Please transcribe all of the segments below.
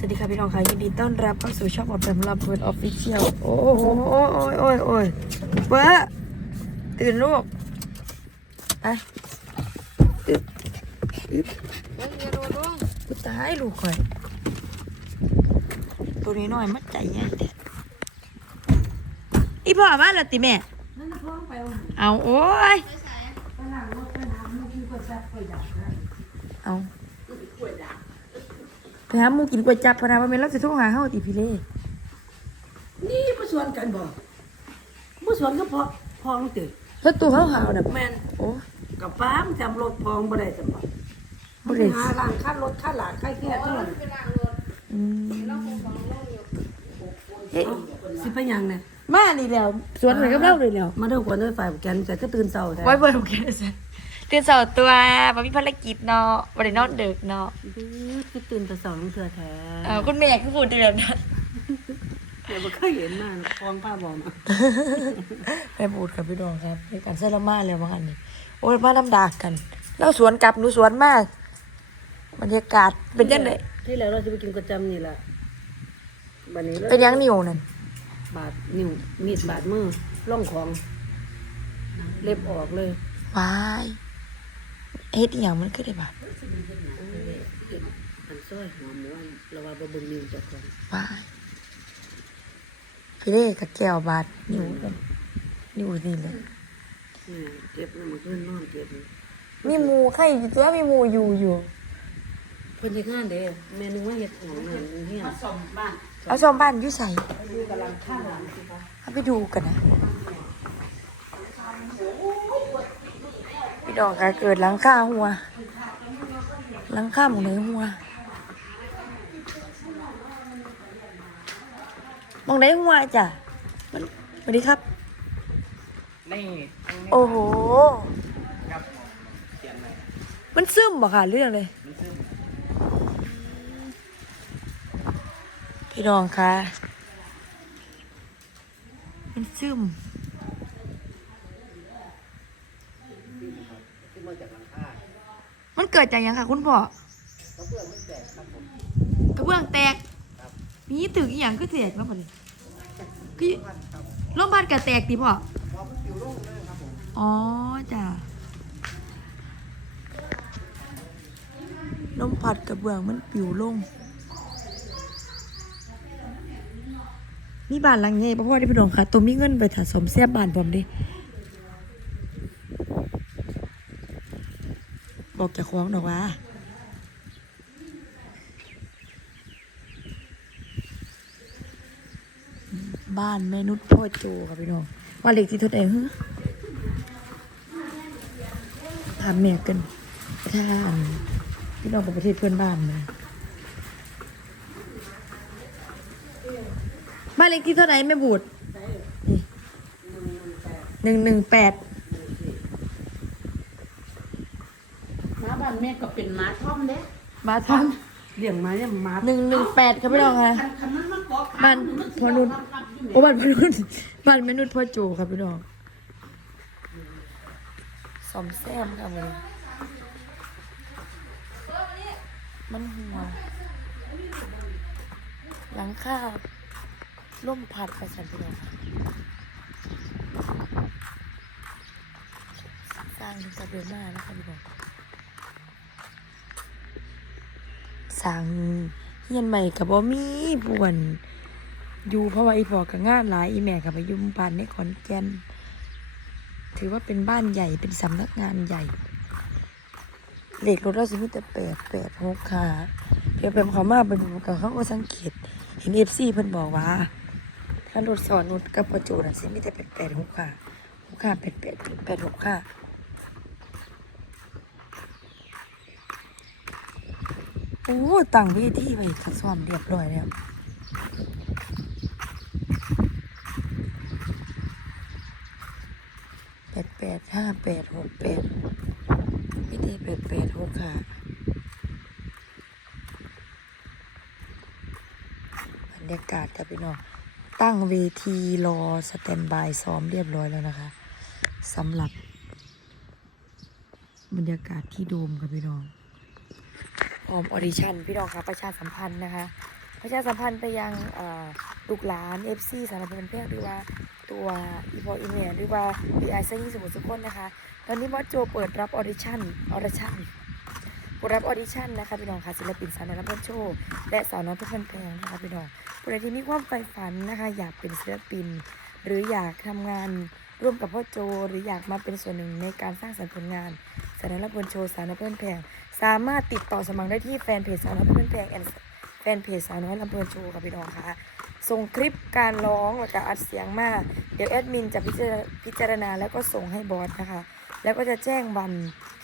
สวัสดีค่ะพี่น้องค่ะยินดีต้อนรับเข้าสู่ช่องของแปมลำเพลินออฟฟิเชียลโอ้โหโอ้ยโอ้ยโอ้ยเบ้อตื่นลูกไปอึ๊บอึ๊บกูตายลูกข่อย ตัวนี้น้อยมัดใจใหญ่แต่อีพ่อมาแล้วติแม่ เอาโอ้ยเอา ไปหาหมูกินก๋วยจับพะนะว่าแม่นเราจะโทรหาเฮาติพี่เล่นี่มาสวนกันบ่มาสวนก็พอพองตึกแล้วตัวเขาหาวน่ะแม่นโอ้กับฟ้ามจำรถพองบ่ได้จำบ่บ่ได้หาล้างค่ารถค่าหลานค่าแค่เท่านั้นอืมเฮ้ยสิไปหยังเนี่ยมานี่แล้วสวนเหมือนกับเราเลยแล้วมาเด้อควนด้วยฝ่ายแกนแต่ก็ตื่นเช้าแท้ไว้เบิ่งกันซะ ตื่นเช้าตัวบ่มีภารกิจเนาะบ่ได้นอนดึกเนาะคือตื่นแต่เช้าลงเทื่อแท้เออคุณแม่คือพูดได้แบบนั้นแต่บ่เคยเห็นมาพองป้าบอกมาแม่พูดกับพี่ดองครับในการเซรามาแล้วว่างั้นนี่โอ้ยมาน้ำดากกันเราสวนกลับหนูสวนมากบรรยากาศเป็นจังได๋ที่แล้วเราจะไปกินกระจำนี่ล่ะบัดนี้เราเป็นหยังนิ่วนั่นบาดนิ้วมีดบาดมือร่องของ เล็บออกเลยวาย เฮ็ดอีหยังมันคือได้บาดอันซ้อยหัวหมูอันเราว่าบ่เบิ่งนิ้วเจ้าของวายพี่เล่กับแก้วบาดนิ่วกันนิ่วนี่เลยแม่เจ็บแล้วมันขึ้นนอนเจ็บมีหมูไข่อยู่ตัวมีหมูอยู่อยู่เพิ่นเฮ็ดงานเด้แม่นึกว่าเฮ็ดของงานเฮียนเอาชมบ้านอยู่ใส่เอาไปดูกันนะพี่ ดอกก็เกิดหลังคาหัวหลังคาหมูไหนหัวมองไหนหัวจ้ะมันสวัสดีครับ นี่โอ้โห ครับเขียนเลยมันซึมบ่ค่ะเรื่องเลยมันซึ่งพี่น้องคะมันซึม ขึ้น มาจากหลังคามันเกิดจากหยังค่ะ คุณพ่อกระเบื้องไม่แตกครับผม กระเบื้องแตกมีตึกอหย่างก็แตกมาหมดเลยคือลมพัดกระแตกดิพ่อ พอมันปิวลงเลยครับผมอ๋อจ้ะลมพัดกระเบื้องมันปิวลง มีบ้านหลังใหญ่พ่อได้พี่น้องค่ะตัวมีเงินไปถาสมเสียบบ้านผมดิ บอกจะคล้องดอกว่าบ้านแม่นุชพ่อโจค่ะพี่น้องว่าเล็กที่เท่าไหร่ฮะถามแม่กันถ้านพี่น้องประเทศเพื่อนบ้านมาบ้านเล็กที่เท่าไหร่แม่บูดหนึ่งหนึ่งแปด หมา บ้านแม่ก็เป็นหมาท่อมเด้มาทเลี้ยงมาเนี่ยหมาำหนึ่งหนึ่งแปดค่ะพี่น้องค่ะ คันมันมันเกาะบ้านพ่อนุ่น โอ้บ้านพ่อนุ่นบ้านแม่นุ่นพ่อโจครับพี่น้องสอมแซมค่ะมันมันหัวหลังคาล่มพัดไปสันพี่น้องค่ะสร้างถึงกับเดินหน้านะคะพี่น้อง สร้างเฮียนใหม่กับบ่มีบวน อยู่เพราะว่าอีพอกับงานหลายอีแม่กับไปยุ่บ้านในขอนแก่นถือว่าเป็นบ้านใหญ่เป็นสำนักงานใหญ่เหล็กรถเราสิมีแต่แปดแปดหกขาเพียงเป็นเขามาเป็นกับเขาก็สังเกต เห็นเอฟซีเพิ่นบอกว่าถ้ารถสอนนุดกับประจูน่ะสิมีแต่แปดแปดหกขาหกขาแปดแปดแปดหกขา โอ้ตั้งเวทีไว้ทัดซ้อมเรียบร้อยแล้วแปดแปดห้าแปดหกแปดไม่ได้แปดแปดหกค่ะบรรยากาศกับพี่น้องตั้งเวทีรอสแตนบายซ้อมเรียบร้อยแล้วนะคะสำหรับบรรยากาศที่โดมกับพี่น้อง พร้อมออดิชั่นพี่น้องค่ะประชาสัมพันธ์นะคะประชาสัมพันธ์ไปยังลูกหลาน FC สารพันแพทย์หรือว่าตัวอีพออีเมลหรือว่า BI ซึ่งสมุทรสุขนนะคะ ตอนนี้บอสโจเปิดรับออดิชั่นออดิชั่นเปิดรับออดิชั่นนะคะพี่น้องค่ะศิลปินสาวน้อยลำเพิ่นโชว์และสาวน้อยเพื่อนแพงนะคะพี่น้องผู้ใดที่มีความใฝ่ฝันนะคะ อยากเป็นศิลปิน หรืออยากทำงานร่วมกับพ่อโจ หรืออยากมาเป็นส่วนหนึ่งในการสร้างสรรค์ผลงาน สาวน้อยลำเพิ่นโชว์สาวน้อยเพื่อนแพงสามารถติดต่อสมัครได้ที่แฟนเพจสาวน้อยเพื่อนแพงแอนแฟนเพจสาวน้อยลำเพิ่นโชว์ค่ะพี่น้องค่ะส่งคลิปการร้องแล้วก็อัดเสียงมา เดี๋ยวแอดมินจะพิจารพิจารณาแล้วก็ส่งให้บอสนะคะ แล้วก็จะแจ้งวัน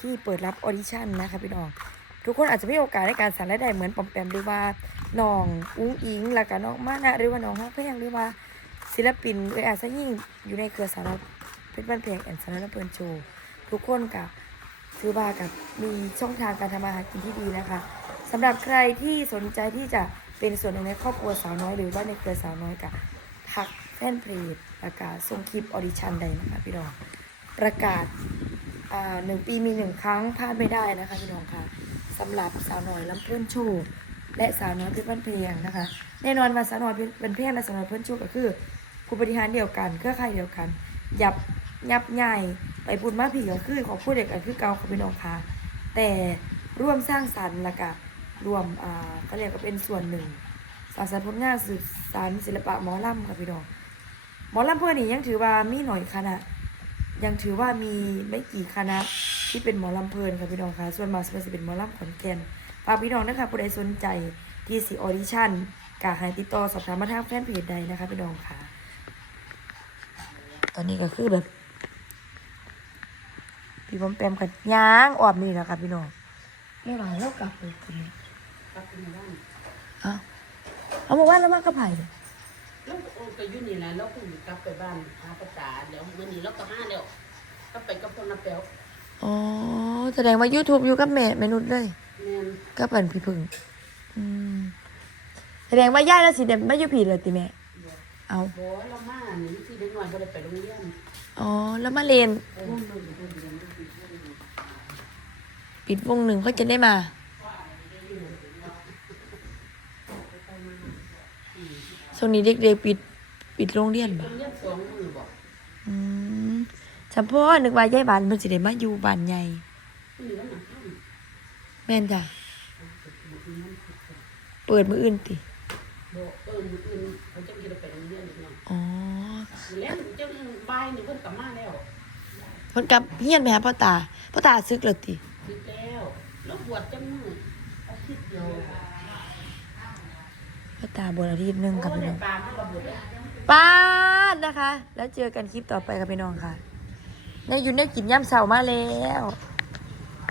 ที่เปิดรับออดิชั่นนะคะพี่น้อง ทุกคนอาจจะมีโอกาสในการสั่งรได้เหมือนปอมแปมหรือว่าน้องอุ้งอิงแล้วก็น้องมานะหรือว่าน้องฮักเพลงหรือว่าศิลปินเอออาจจะยิ่งอยู่ในเครือสารเพชรบ้านเพลงแอนสารบเปินโชว์ทุกคนกับ ซื้อบ้ากับมีช่องทางการทำมาหารกินที่ดีนะคะสำหรับใครที่สนใจที่จะเป็นส่วนหนึ่งในครอบครัวสาวน้อยหรือว่าในเครือสาวน้อยกับทักแฟนเพจประกาศส่งคลิปออดิชั่นใดนะคะพี่น้องประกาศหนึ่งปีมีหนึ่งครั้งพลาดไม่ได้นะคะพี่น้องค่ะสำหรับสาวน้อยลำเพื่อนโชว์และสาวน้อยเพชรบ้านเพียงนะคะ แน่นอนว่าสาวน้อยเพชรบ้านเพียงและสาวน้อยเพื่อนโชว์ก็คือผู้บริหารเดียวกันเครือข่ายเดียวกัน ยับยับใหญ่ ไปพูดมาผีก็คือของผู้เด็กกันคือเก่าของพี่น้องค่ะแต่ร่วมสร้างสรรค์ละก็รวมอ่าเขาเรียกว่าเป็นส่วนหนึ่งสร้างสรรค์ผลงานสื่อสารศิลปะหมอลำค่ะพี่น้องหมอลำเพื่อนนี่ยังถือว่ามีหน่อยคณะ ยังถือว่ามีไม่กี่คณะที่เป็นหมอลำเพลินค่ะพี่น้องค่ะส่วนมากจะเป็นหมอลำขอนแก่นฝากพี่น้องนะคะผู้ใดสนใจที่สิออดิชั่นกาให้ติดต่อสอบถามมาทางแฟนเพจใดนะคะพี่น้องค่ะ ตอนนี้ก็คือแบบ พี่บอมแปมกับย่างออบนี่แหละค่ะพี่น้องไม่หลายแล้วกลับเลยทีนี้กลับไปบ้านเอ้าเอามาว่าแล้วมากกระไผ่เลยแล้วโอ้ก็อยู่นี่แหละแล้วก็กลับไปบ้านหาภาษาเดี๋ยวมื้อนี้เราก็ห้าแล้วก็ไปกับคนละแป๊วอ๋อแสดงว่า YouTube อยู่กับแม่แม่นุชเลยแม่นก็เป็นพี่พึ่งอืมแสดงว่าย่าแล้วสิเด็ไม่อยู่ผีเลยติแม่เอาบ่เรามานี่ที่เด็กน้อยบ่ได้ไปโรงเรียนอ๋อแล้วมาเรียน วงหนึงเพิ่นเรียน ปิดวงหนึ่งก็จะได้มาช่วงนี้เด็กๆปิด ปิดโรงเรียนบ่โรงเรียนสองมื้อบ่อืมจำพ่อนึกว่าย่ายบ้านมันสิได้มาอยู่บ้านใหญ่มื้อนี้วันอังคารแม่นจ้ะ เปิดมืออื่นติบ่เออมื้ออื่นเขาจังสิได้ไปโรงเรียนเด็กน้อยอ๋อแล้วจังบ่ายนี่เพิ่นกลับมาแล้วเพิ่นกลับเฮียนไปหาพ่อตา พ่อตาซึกแล้วติ คิดแล้วแล้วบวชจังมื้ออาทิตย์เดียวพ่อตาบวชอาทิตย์หนึงโอ้กับพี่ได้น้องปามาก็บวชแล้วป้าดนะคะ แล้วเจอกันคลิปต่อไปกับพี่น้องค่ะในอยู่ในกินย่ำเสามาแล้ว